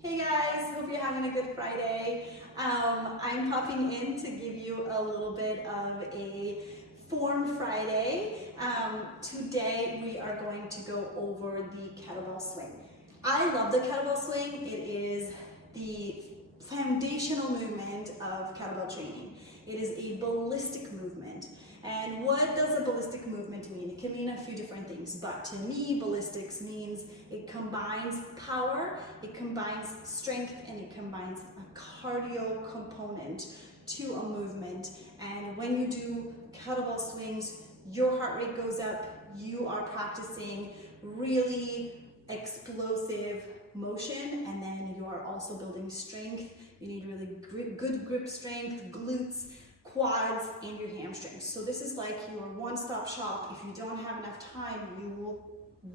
Hey guys, hope you're having a good Friday. I'm popping in to give you a little bit of a Form Friday. Today we are going to go over the kettlebell swing. I love the kettlebell swing. It is the foundational movement of kettlebell training. It is a ballistic movement. And what does a ballistic movement mean? It can mean a few different things, but to me, ballistics means it combines power, it combines strength, and it combines a cardio component to a movement. And when you do kettlebell swings, your heart rate goes up, you are practicing really explosive motion, and then you are also building strength. You need really good grip strength, glutes, quads, and your hamstrings. So this is like your one-stop shop. If you don't have enough time,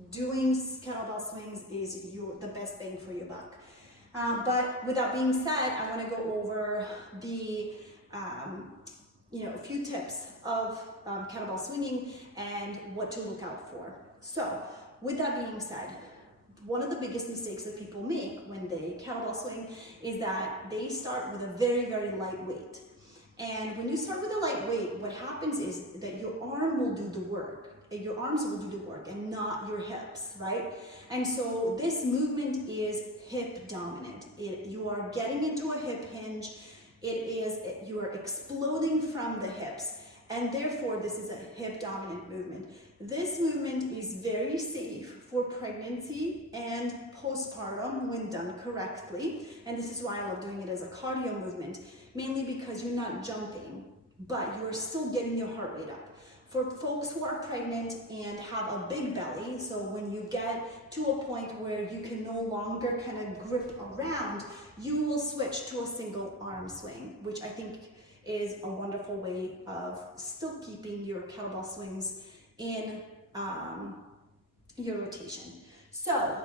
doing kettlebell swings is the best bang for your buck. But with that being said, I want to go over the a few tips of kettlebell swinging and what to look out for. So with that being said, one of the biggest mistakes that people make when they kettlebell swing is that they start with a very, very light weight. And when you start with a light weight, what happens is that your arm will do the work. Your arms will do the work and not your hips, right? And so this movement is hip dominant. You are getting into a hip hinge. You are exploding from the hips, and therefore this is a hip dominant movement. This movement is very safe for pregnancy and postpartum when done correctly. And this is why I love doing it as a cardio movement, mainly because you're not jumping, but you're still getting your heart rate up. For folks who are pregnant and have a big belly, so when you get to a point where you can no longer kind of grip around, you will switch to a single arm swing, which I think is a wonderful way of still keeping your kettlebell swings in your rotation. So,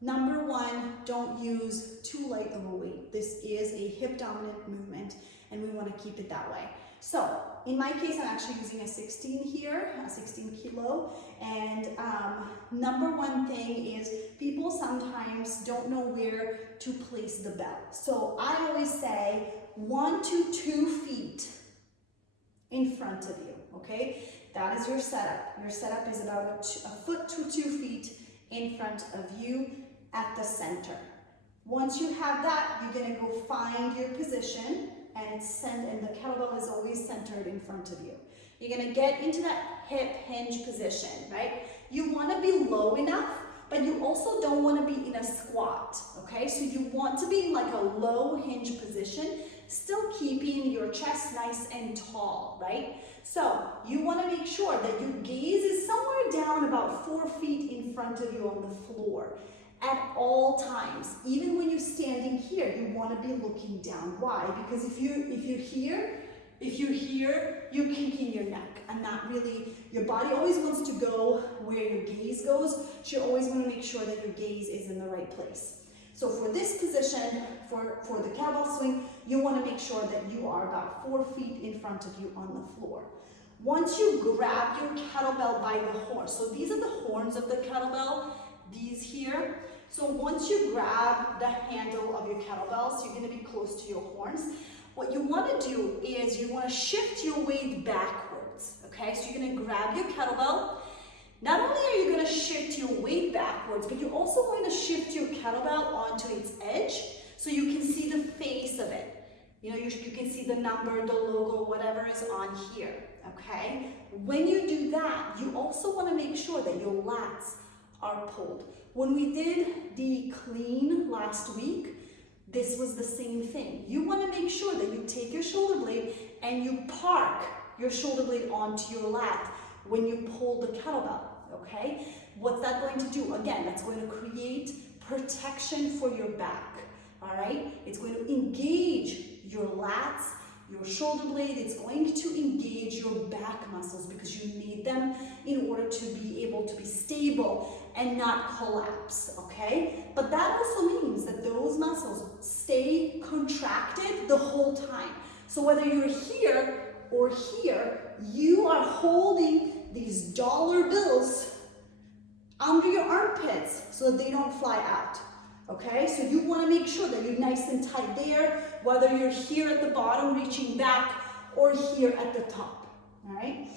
number one, don't use too light of a weight. This is a hip dominant movement and we want to keep it that way. So in my case, I'm actually using a 16 here, a 16 kilo. And number one thing is people sometimes don't know where to place the bell. So I always say 1 to 2 feet in front of you, okay? That is your setup. Your setup is about a foot to 2 feet in front of you at the center. Once you have that, you're gonna go find your position, and the kettlebell is always centered in front of you. You're gonna get into that hip hinge position, right? You wanna be low enough, but you also don't wanna be in a squat, okay? So you want to be in like a low hinge position, still keeping your chest nice and tall, right? So you wanna make sure that your gaze is somewhere down about 4 feet in front of you on the floor at all times. Even when you're standing here, you want to be looking down. Why? Because if you're here, you're kinking your neck, and not really. Your body always wants to go where your gaze goes. So you always want to make sure that your gaze is in the right place. So for this position, for the kettlebell swing, you want to make sure that you are about 4 feet in front of you on the floor. Once you grab your kettlebell by the horns, so these are the horns of the kettlebell, these here. So once you grab the handle of your kettlebell, so you're going to be close to your horns, what you want to do is you want to shift your weight backwards, okay? So you're going to grab your kettlebell. Not only are you going to shift your weight backwards, but you're also going to shift your kettlebell onto its edge so you can see the face of it. You know, you can see the number, the logo, whatever is on here, okay? When you do that, you also want to make sure that your lats are pulled. When we did the clean last week, this was the same thing. You want to make sure that you take your shoulder blade and you park your shoulder blade onto your lat when you pull the kettlebell, okay? What's that going to do? Again, that's going to create protection for your back, all right? It's going to engage your lats, your shoulder blade. It's going to engage your back muscles because you need them in order to be able to be stable and not collapse, okay? But that also means that those muscles stay contracted the whole time. So whether you're here or here, you are holding these dollar bills under your armpits so that they don't fly out. Okay, so you want to make sure that you're nice and tight there, whether you're here at the bottom reaching back or here at the top. All right,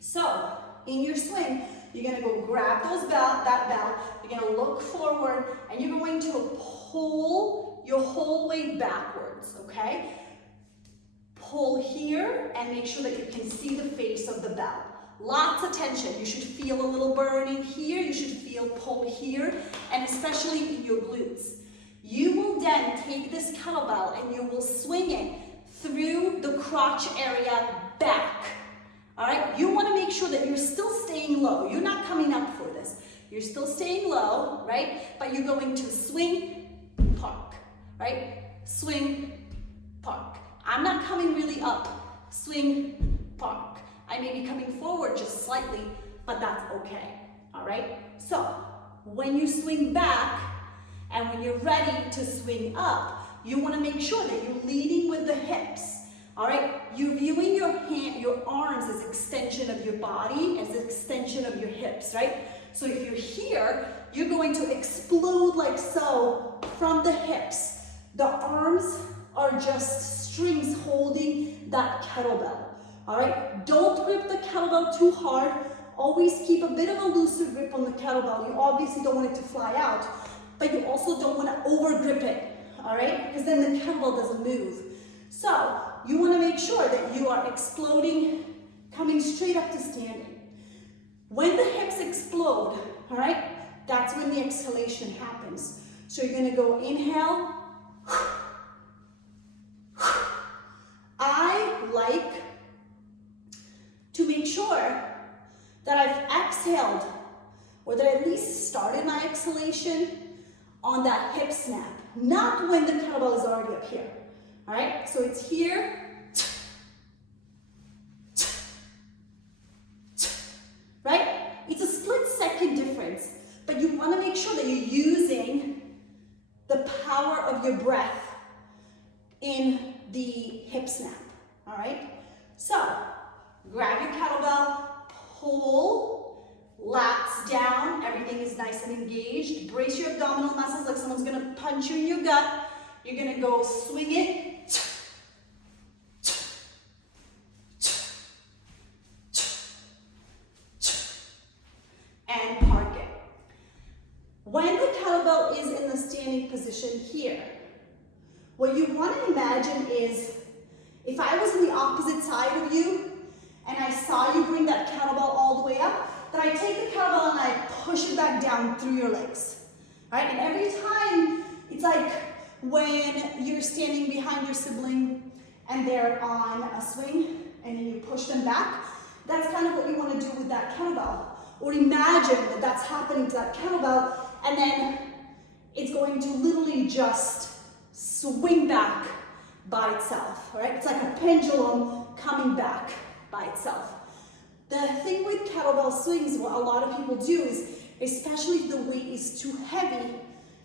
so in your swing, you're going to go grab that bell, you're going to look forward, and you're going to pull your whole weight backwards, okay? Pull here and make sure that you can see the face of the bell. Lots of tension. You should feel a little burning here. You should feel pull here, and especially in your glutes. You will then take this kettlebell and you will swing it through the crotch area back. All right, you want to make sure that you're still staying low. You're not coming up for this. You're still staying low, right? But you're going to swing, park, right? Swing, park. I'm not coming really up. Swing, park. I may be coming forward just slightly, but that's okay. All right? So when you swing back and when you're ready to swing up, you want to make sure that you're leading with the hips. All right? You're viewing your arms as extension of your body, as extension of your hips, right? So if you're here, you're going to explode like so from the hips. The arms are just strings holding that kettlebell. All right? Don't grip the kettlebell too hard. Always keep a bit of a looser grip on the kettlebell. You obviously don't want it to fly out, but you also don't want to over grip it. All right? Because then the kettlebell doesn't move. So you want to make sure that you are exploding, coming straight up to standing. When the hips explode, all right, that's when the exhalation happens. So you're going to go inhale. I like to make sure that I've exhaled, or that I at least started my exhalation on that hip snap, not when the kettlebell is already up here. All right, so it's here, right? It's a split-second difference, but you want to make sure that you're using the power of your breath in the hip snap, all right? So, grab your kettlebell, pull, lats down, everything is nice and engaged. Brace your abdominal muscles like someone's going to punch you in your gut. You're going to go swing it, and park it. When the kettlebell is in the standing position here, what you want to imagine is if I was on the opposite side of you and I saw you bring that kettlebell all the way up, then I take the kettlebell and I push it back down through your legs. Right? And every time, it's like when you're standing behind your sibling and they're on a swing and then you push them back, that's kind of what you want to do with that kettlebell. Or imagine that that's happening to that kettlebell and then it's going to literally just swing back by itself, all right? It's like a pendulum coming back by itself. The thing with kettlebell swings, what a lot of people do is, especially if the weight is too heavy,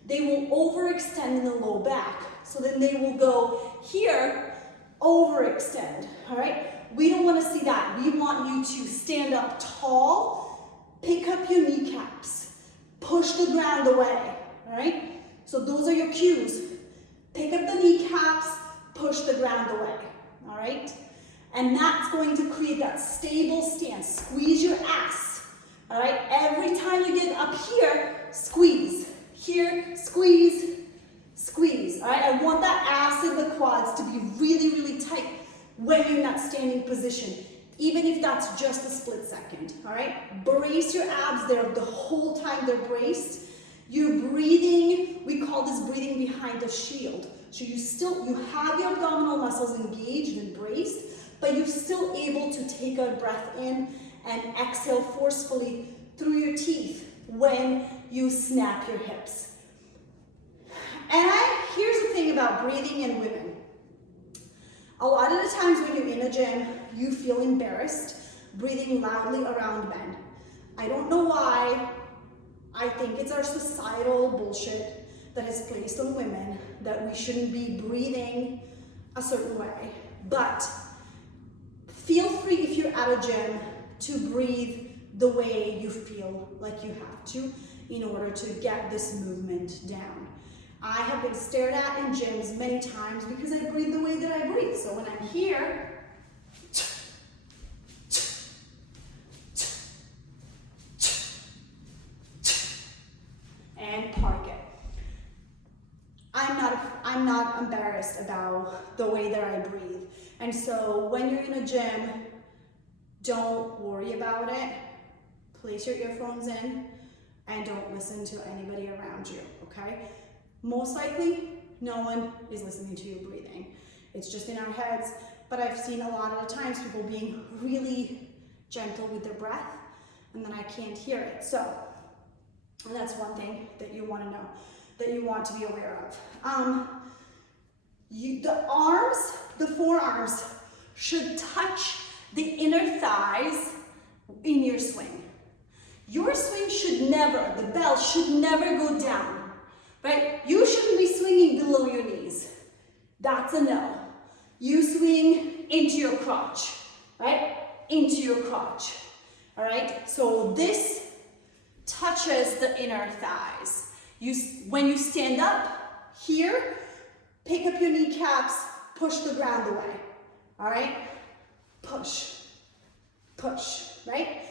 they will overextend in the low back. So then they will go here, overextend, all right? We don't want to see that. We want you to stand up tall, pick up your kneecaps, push the ground away, all right? So those are your cues. Pick up the kneecaps, push the ground away, all right? And that's going to create that stable stance. Squeeze your ass, all right? Every time you get up here, squeeze. Here, squeeze, squeeze, all right? I want that ass and the quads to be really, really tight when you're in that standing position, even if that's just a split second, all right? Brace your abs there the whole time they're braced. You're breathing, we call this breathing behind a shield. So you have your abdominal muscles engaged and braced, but you're still able to take a breath in and exhale forcefully through your teeth when you snap your hips. And here's the thing about breathing in women. A lot of the times when you're in a gym, you feel embarrassed breathing loudly around men. I don't know why. I think it's our societal bullshit that is placed on women that we shouldn't be breathing a certain way. But feel free if you're at a gym to breathe the way you feel like you have to. in order to get this movement down. I have been stared at in gyms many times because I breathe the way that I breathe. So when I'm here, and park it. I'm not embarrassed about the way that I breathe. And so when you're in a gym, don't worry about it. Place your earphones in and don't listen to anybody around you, okay? Most likely, no one is listening to you breathing. It's just in our heads, but I've seen a lot of the times people being really gentle with their breath, and then I can't hear it. So, and that's one thing that you want to know, that you want to be aware of. The forearms should touch the inner thighs in your swing. Your swing should never, the bell should never go down, right? You shouldn't be swinging below your knees. That's a no. You swing into your crotch, right? Into your crotch, all right? So this touches the inner thighs. When you stand up here, pick up your kneecaps, push the ground away, all right? Push, push, right?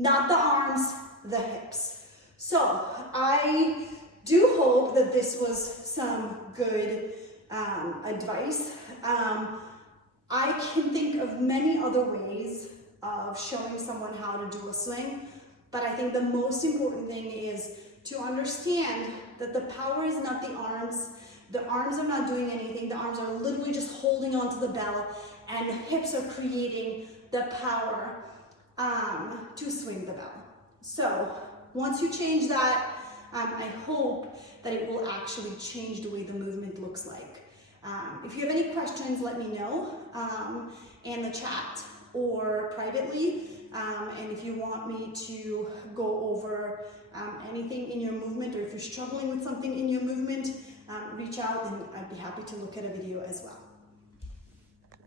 Not the arms, the hips. So I do hope that this was some good advice. I can think of many other ways of showing someone how to do a swing, but I think the most important thing is to understand that the power is not the arms. The arms are not doing anything. The arms are literally just holding onto the bell, and the hips are creating the power to swing the bell. So once you change that, I hope that it will actually change the way the movement looks like. If you have any questions, let me know in the chat or privately. And if you want me to go over anything in your movement, or if you're struggling with something in your movement, reach out and I'd be happy to look at a video as well.